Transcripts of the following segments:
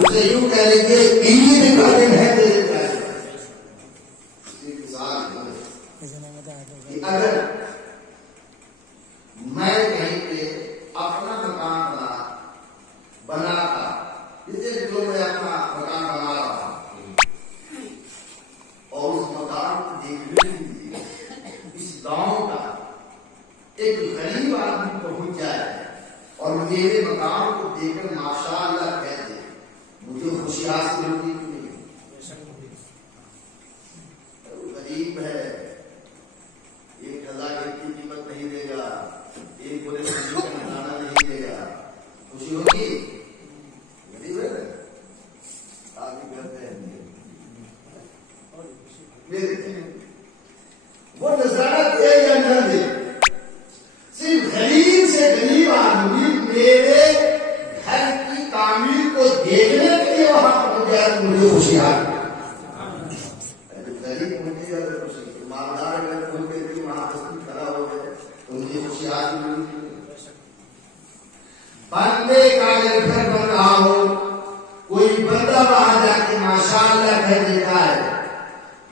اسے یوں کہہ لیں گے عید کا دن ہے تیرے پیارے کہ اگر میں کہیں پہ اپنا مکان بناتا جسے جو میں اپنا مکان بنا رہا ہوں اور اس مکان کو دیکھنے کے لیے اس گاؤں کا ایک غریب آدمی پہنچ جائے اور میرے مکان کو دیکھ کر ماشاء اللہ کہہ دے مجھے خوشی حاصل ہوگی کہ نہیں؟ غریب ہے، 1000 کی قیمت نہیں دے گا، ایک بولے کا نظارہ نہیں دے گا، خوشی ہوگی؟ غریب ہے آگے کرتے ہیں وہ نظارہ دے یا نہ دے، صرف غریب سے غریب آدمی میرے گھر کی تعمیر کو دیکھنے کے لیے وہاں پہنچ جائے تو مجھے خوشی آ گئی۔ غریب پہنچی زیادہ خوشی، مالدار اگر پہنچ گئے کہ وہاں تصویر کھڑا ہو گئے تو مجھے خوشی آ گئی۔ بندے کا اگر گھر بن رہا ہو، کوئی بندہ وہاں جا کے ماشاء اللہ کہہ دیتا ہے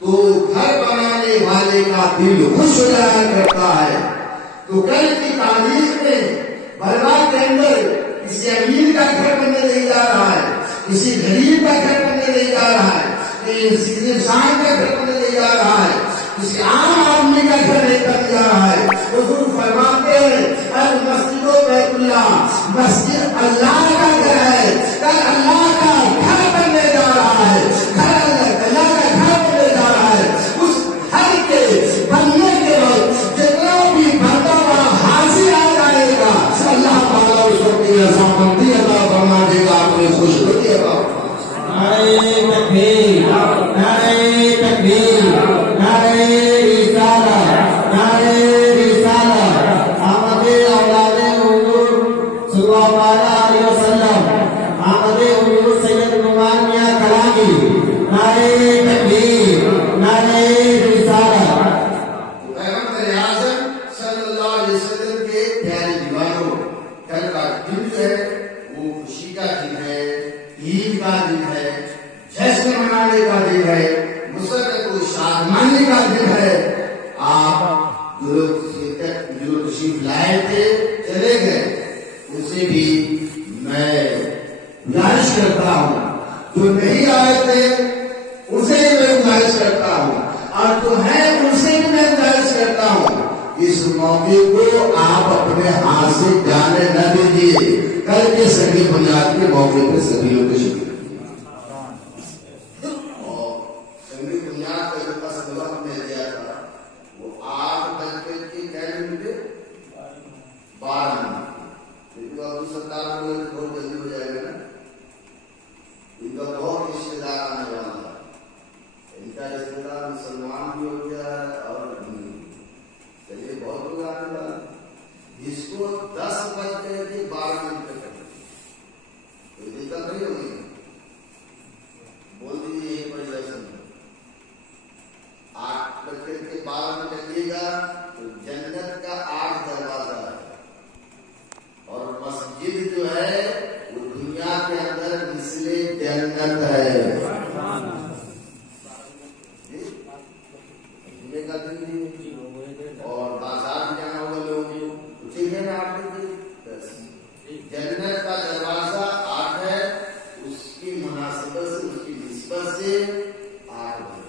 تو گھر بنانے والے کا دل خوش ہو جایا کرتا ہے۔ تو کل کی تاریخ میں برما کے اندر کسی امیر کا گھر بننے نہیں جا رہا ہے، کسی غریب کا گھر بننے نہیں جا رہا ہے، کسی انسان کا گھر بننے نہیں جا رہا ہے، کسی عام آدمی کا گھر نہیں بننے جا رہا ہے۔ حضور فرماتے ہیں المسجد بیت اللہ، مسجد اللہ کا گھر ہے، کل اللہ کا گھر بننے جا رہا ہے، اللہ کا گھر بننے جا رہا ہے۔ اس گھر کے بننے کے وقت جتنا بھی بندہ وہاں حاضر آ جائے گا اللہ تعالیٰ اس کو کی رضامندی عطا فرما دے گا، اپنی خوشبختی عطا فرما دے گا۔ نعرہ تکبیر، نعرہ تکبیر، نعرہ رسالت، نعرہ رسالت، آمد اولاد حضور صلی اللہ علیہ وسلم، آمد حضور سید نعمان میاں کلامی، نعرہ تکبیر، نعرہ رسالت۔ پیغمبر اعظم صلی اللہ علیہ وسلم کے پیارے دیوانوں، کل کا دن جو ہے وہ خوشی کا دن ہے، عید کا دن ہے، جشن منانے کا دن ہے، مسرت کو شادمانی کا دن ہے۔ آپ جو تشریف لائے تھے چلے گئے، ان سے بھی میں گزارش کرتا ہوں، جو نہیں آئے تھے ان سے بھی میں گزارش کرتا ہوں، اور جو ہے ان سے بھی میں گزارش کرتا ہوں اس موقع کو آپ اپنے ہاتھ سے جانے نہ دیجیے۔ کل کے سگی بنیاد کے موقع پہ سبھی لوگ تشریف اور سگی بنیاد کا جو پس وقت میں دیا تھا وہ 8:12 لیکن ابو ستار کو بہت جلدی ہو جائے گا نا، ان کا بہت رشتے دار آنے والا ہے، ان کا رشتے دار مسلمان بھی ہو گیا ہے اور چلیے بہت لوگ آنے والا ہے، جس کو 10:12 کوئی دقت نہیں ہوگی، بول دیجیے یہیں پر جیسن 8:12 چلیے گا تو جنت کا 8 دروازہ ہے، اور مسجد جو ہے وہ دنیا کے اندر مثل جنت ہے۔ کا دن بھی اور بازار میں جانا ہوگا لوگوں کو ٹھیک ہے نا، آپ جنت کا دروازہ 8 ہے، اس کی مناسبت سے اس کی نسبت سے 8 ہے،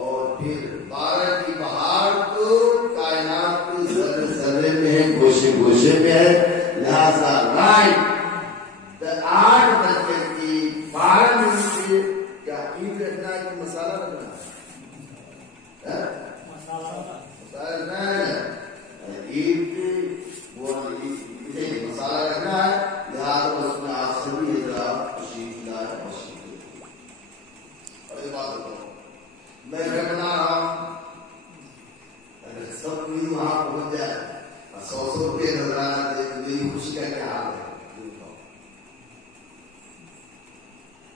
اور پھر 12 کی بہار تو کائنات کے ذرے ذرے میں ہے، گوشے گوشے میں ہے، لہذا رائٹ 8 بجے کی 12 منٹ سے کیا عید رکھنا ہے کہ مسالہ رکھنا ہے؟ عید وہ مسالہ رکھنا ہے، لہٰذا اس میں آپ سے بھی تشریف لائے۔ اور ایک بات بتاؤں، میں گھر بنا رہا ہوں، اگر سب کوئی وہاں پہنچ جائے اور 100 روپئے نظرانہ دے تو میری خوشی کا کیا حال ہے؟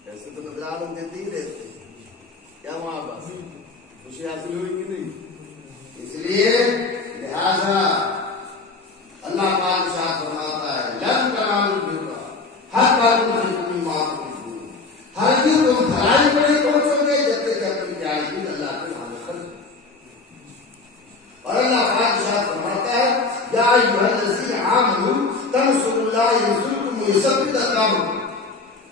ایسے تو نظرانہ لوگ دیتے ہی رہتے، کیا وہاں بس خوشی حاصل ہوئی کہ نہیں؟ اس لیے لہذا اللہ پاک ارشاد فرماتا ہے لن تنالوا البر حتی تنفقوا مما تحبون،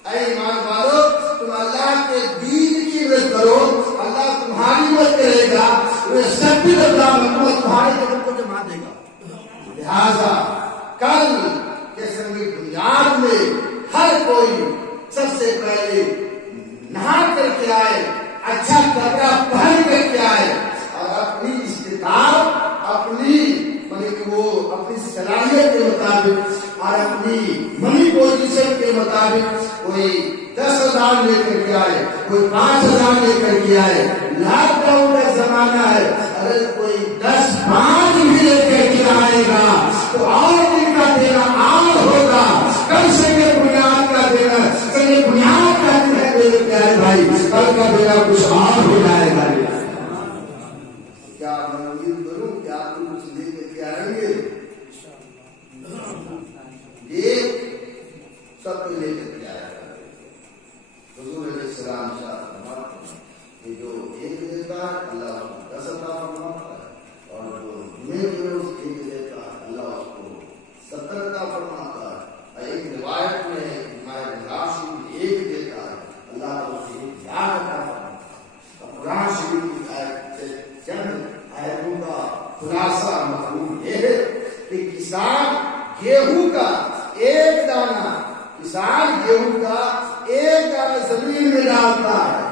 اے ایمان والو تم اللہ کے دین کی مدد کرو، اللہ تمہاری مدد کرے گا، تمہارے قدم کو جما دے گا۔ لہذا کل قسم کی بنیاد میں ہر کوئی سب سے پہلے نہا کر کے آئے، اچھا کپڑا پہن کر کے آئے، اور اپنی استطاعت اپنی صلاحیت کے مطابق اور اپنی منی پوزیشن کے مطابق کوئی 10,000 لے کر کے آئے، کوئی 5,000 لے کر کے آئے۔ لاک ڈاؤن کا زمانہ ہے، اگر کوئی 10,500 بھی لے کر کے آئے گا تو اور دن کا دینا اور ہوگا۔ کل سے یہ بنیاد کا دینا، یہ بنیاد کا دن ہے میرے پیارے بھائی، کل کا دینا کچھ اور ہو جائے گا۔ کیا میں امید کروں کہ آپ کچھ لے کر کے آئیں گے؟ یہ سب کو لے کر کے آیا حضور علیہ السلام کہ جو ایک دیتا ہے اللہ اس کو 10 عطا فرماتا ہے، اور جو ایک دیتا ہے اللہ اس کو 70 عطا فرماتا ہے۔ ایک روایت میں ایک دیتا ہے اللہ اس کو 1,000 عطا فرماتا ہے۔ قرآن شریف کی چند آیتوں کا خلاصہ مفہوم یہ ہے کہ کسان گیہوں کا ایک دانہ زمین میں ڈالتا ہے،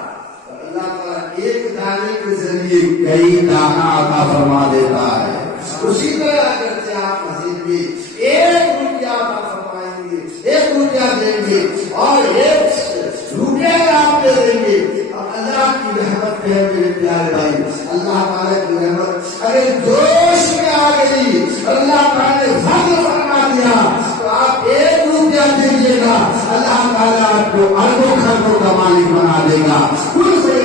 اور اللہ تعالیٰ ایک دانے کے ذریعے کئی دانہ عطا فرما دیتا ہے۔ اسی طرح اگر سے آپ مسجد میں 1 روپیہ عطا فرمائیں گے، 1 روپیہ دیں گے اور 1 روپیہ آپ دے دیں گے، اور اللہ کی رحمت ہے میرے پیارے بھائی، اللہ تعالیٰ کی رحمت اگر جوش میں آ گئی، اللہ تعالیٰ نے فضل فرما دیا تو آپ 1 روپیہ دیجیے گا، اللہ تعالیٰ آپ کو اربوں خربوں کا مالک بنا دے گا۔ کل سے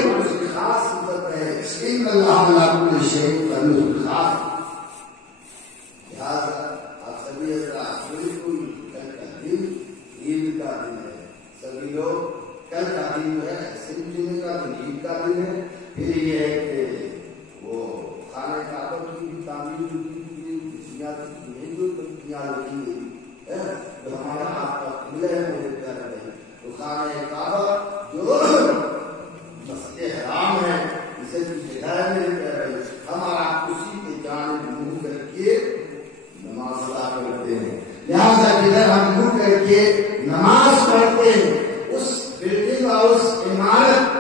خاص صفت ہے ان اللہ علی کل شیء قدیر۔ لہٰذا آپ سبھی حضرات بالکل کل کا دن عید کا دن ہے، سبھی لوگ کل کا دن جو ہے صرف جمعے کا دن عید کا دن ہے۔ پھر یہ ہے کہ وہ خانہ کعبہ کی بھی تعمیر جو کی تو ہمارا آپ کا قبلہ ہے میرے پیارے بھائی، تو خانہ کعبہ جو مسجد حرام ہے اسے بھی جگہ ہے میرے پیارے بھائی، ہمارا اسی کے جانب منہ کر کے نماز ادا کرتے ہیں۔ لہٰذا جدھر ہم منہ کر کے نماز پڑھتے ہیں اس بلڈنگ اور اس عمارت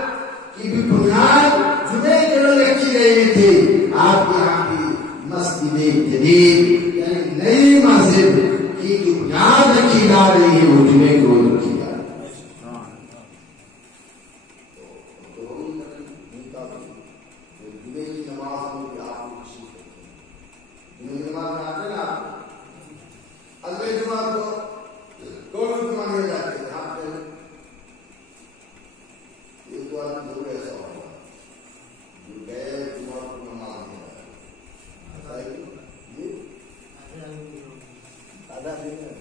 کی بھی بنیاد جمعے کے روز رکھی گئی تھی۔ آپ یہاں کی مسجد جدید یعنی نئی مسجد کی بنیاد رکھی جا رہی ہے، وہ جمعے کے روز رکھی جا رہی ہے۔ جمعے کی نماز میں بھی آپ کو خوشی ہوتی ہے، جمعے کی نماز میں آتے نا آپ اگلے جمعہ کو 2 جمعہ مل جاتے ہیں، آپ کے ایک دو آدمی ضرور ایسا ہوگا جو گئے جمعہ کو نماز نہیں آیا، آدھا دن ہے،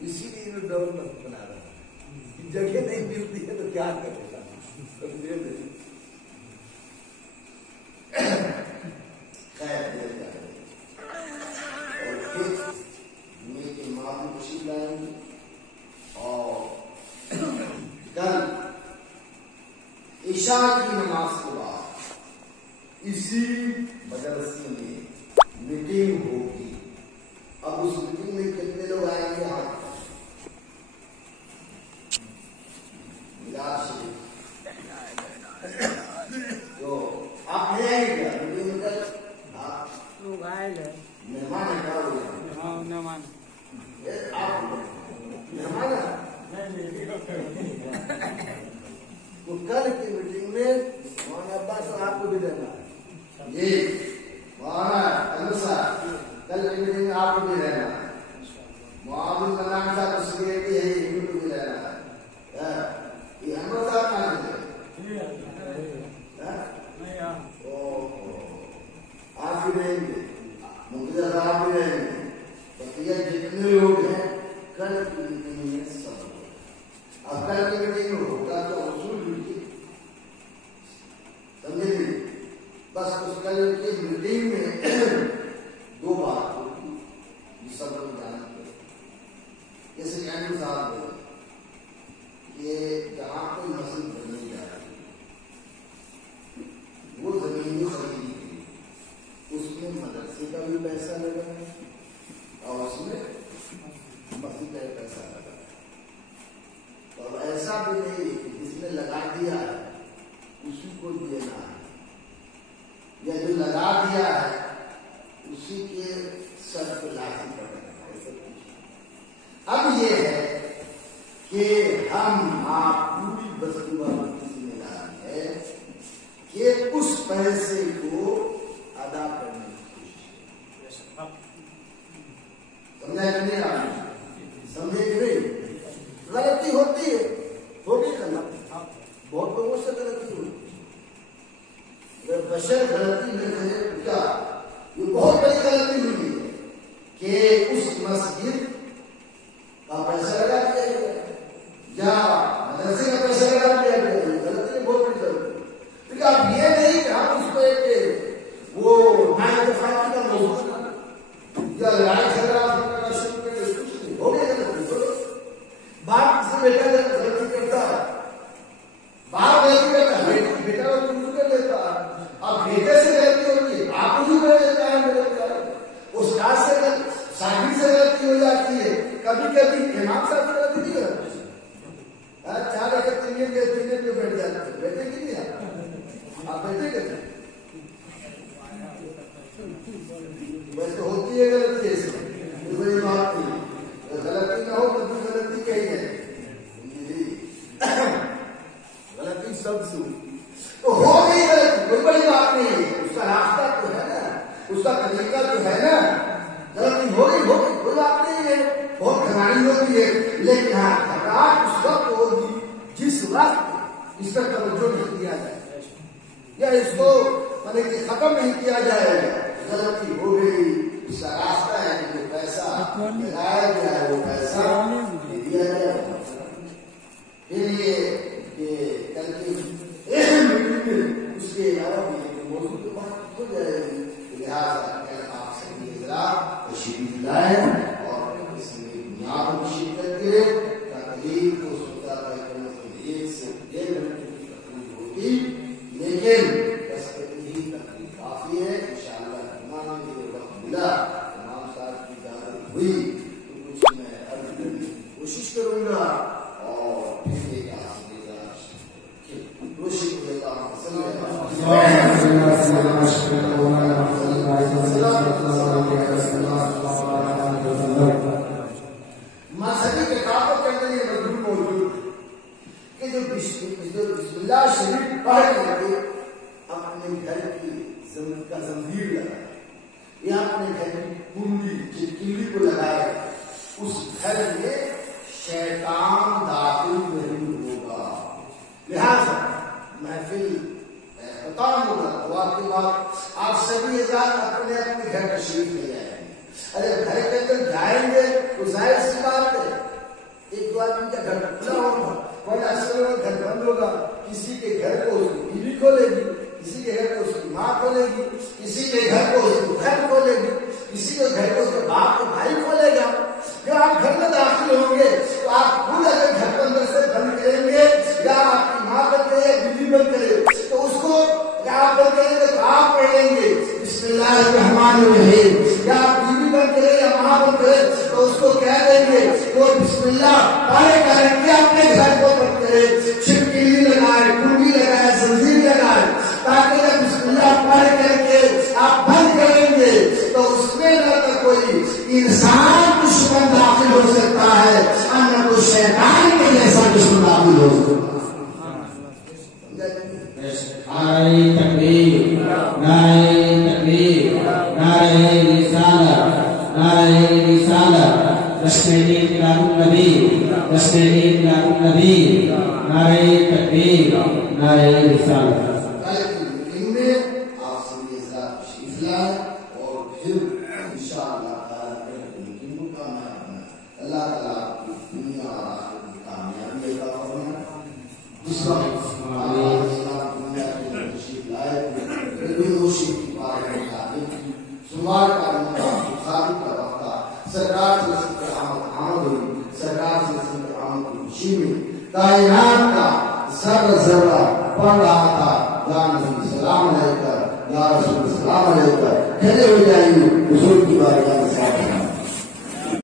اسی لیے ڈیولپمنٹ بنا رہا ہے، جگہ نہیں ملتی ہے تو کیا کرے گا، خیر دے جائے اور پھر جمعے کے معلوم خوشی لائیں گے۔ اور کل عشاء کی نماز کے بعد اسی مدرسے میں میٹنگ ہوگی۔ اب اس میٹنگ میں کتنے لوگ آئیں گے؟ تو آپ نہیں آئیں گے کیا میٹنگ میں؟ کل لوگ آئے گا، مہمان ہے کیا؟ مہمان آپ مہمان ہے تو کل کی میٹنگ میں مولانا عباس آپ کو بھی دینا ہے جی، مولانا احمد صاحب کل کی میٹنگ میں آپ کو بھی رہنا ہے، معاون کلام صاحب سیکورٹی ہے ان کو بھی رہنا ہے، یہ احمد صاحب کہاں ہے؟ آپ بھی رہیں گے، منتظر صاحب بھی رہیں گے، بقیہ جتنے لوگ ہیں کل کی میٹنگ میں سب لوگ۔ اب کل کی میٹنگ میں ہوگا تو اصول سمجھے، بس اس کل کے چینل صاحب نے کہ جہاں کوئی مسجد بنی جا رہی وہ زمین بھی خریدی گئی، اس میں مدرسے کا بھی پیسہ لگا اور اس میں مسجد کا پیسہ لگا، اور ایسا بھی نہیں کہ جس نے لگا دیا ہے اسی کو دینا ہے، یا جو لگا دیا ہے اسی کے سر پہ لاٹھی پڑے گا۔ اب یہ ہے کہ ہم آپ پوری بستی والوں کی ذمہ داری ہے کہ اس پیسے کو ادا کرنے کی کوشش کریں۔ سمجھا کہ نہیں آپ سمجھے کہ نہیں؟ غلطی ہوتی ہے، ہوگی غلطی، بہت لوگوں سے غلطی ہوئی، بشر غلطی میں رہے تو کیا یہ بہت بڑی غلطی ہوئی ہے کہ اس مسجد کا پیسہ لگا دیا گیا یا مدرسے کا پیسہ لگا دیا گیا، غلطی بہت بڑی غلطی، لیکن اب یہ نہیں کہ ہم اس کو ایک وہ نائنفائی کا موضوع یا لڑائی جھگڑا کا شروع کر کے کچھ نہیں ہو گیا، غلطی باپ سے بیٹا غلطی کرتا ہے، باپ غلطی کرتا ہے، بیٹا وہ کر لیتا ہے، اب بیٹے سے غلطی ہوتی ہے آپ کو کر لیتا ہے، استاد سے شاگرد سے غلطی ہو جاتی ہے، کبھی کبھی امام صاحب سے غلطی نہیں ہوتی، چار ایک تین پہ بیٹھ جاتے ہیں، بیٹھے کی نہیں آپ بیٹھے کہتے ہیں ویسے ہوتی ہے غلطی، ایسے کوئی بات نہیں، غلطی نہ ہو تو غلطی کہیں ہے، غلطی سب سے تو ہو گئی غلطی، کوئی بڑی بات نہیں ہے، اس کا راستہ تو ہے نا، اس کا طریقہ تو ہے نا، غلطی ہو گئی کوئی بات نہیں ہے، بہت گھبراہٹ ہوتی ہے، لیکن ہاں گھبراہٹ اس وقت ہوگی جس وقت اس کا توجہ نہیں کیا جائے یا اس کو مطلب کہ ختم نہیں کیا جائے، غلطی ہو گئی، اس کا راستہ ہے کہ جو پیسہ لگایا گیا ہے وہ پیسہ دیا جائے، پھر یہ کل کی اس کے علاوہ بھی موضوع تو بات ہو جائے گی، لہٰذا آپ سبھی حضرات تشریف لائیں اور اس میں بنیاد میں شرکت کریں، تقریر کو سنتا کرنے کے لیے 1 سے 1.5 گھنٹے کی تقریر ہوگی، لیکن بس اتنی تقریر کافی ہے، انشاءاللہ تمام کے وقت ملا، تمام صاحب کی اجازت ہوئی تو کچھ میں عرض کرنے کی کوشش کروں گا، اور پھر ایک مذہبی کتابوں کے اندر یہ مضمون موجود ہے کہ جو بسم اللہ شریف پڑھ کر کے اپنے گھر کی زمین کا زنجیر لگائے یا اپنے گھر کی کنڈی کلی کو لگائے، اس گھر میں شیطان داخل نہیں ہوگا، لہذا محفل اختتام ہوگا، دعا کے بعد آپ سبھی حضرات اپنے اپنے گھر تشریف لے جائیں گے، ارے گھر کے اندر جائیں گے تو ظاہر سی بات ہے ایک دو آدمی کا گھر کھلا ہوگا، ورنہ اصل میں گھر بند ہوگا، کسی کے گھر کو اس کی بیوی کھولے گی، کسی کے گھر کو اس کی ماں کھولے گی، کسی کے گھر کو اس کی بہن کھولے گی، کسی کے گھر کو اس کے باپ کا بھائی کھولے گا۔ جب آپ گھر میں داخل ہوں گے تو آپ خود اگر گھر کے اندر سے بند کریں گے یا آپ کی ماں بند کرے یا بیوی بند کرے تو اس کو یا آپ بند کریں گے تو آپ پڑھیں گے بسم اللہ الرحمن الرحیم، یا آپ بیوی بند کرے یا ماں بند کرے تو اس کو کہہ دیں گے وہ بسم اللہ پڑھے کریں گے، اپنے گھر کو بند کرے، چھپکلی لگائے، کنڈی لگائے، زنجیر لگائے، تاکہ جب بسم اللہ پڑھ کر کے آپ بند کریں گے تو اس میں نہ تو کوئی انسان دشمن داخل ہو سکتا ہے اور نہ کوئی شیطان کے جیسا دشمن داخل ہو سکتا ہے۔ نعرہ تکبیر، نعرہ تکبیر، نعرہ رسالت، نعرہ رسالت، تشمیع انقلاب النبی، تشمیع انقلاب النبی، نعرہ تکبیر، نعرہ رسالت۔ سرکار سے خوشی میں کائنات کا ذرہ ذرہ پڑھ رہا تھا یا نبی سلام علیکہ یا رسول سلام علیکہ، کھڑے ہو جائیے حضور کی بارگاہ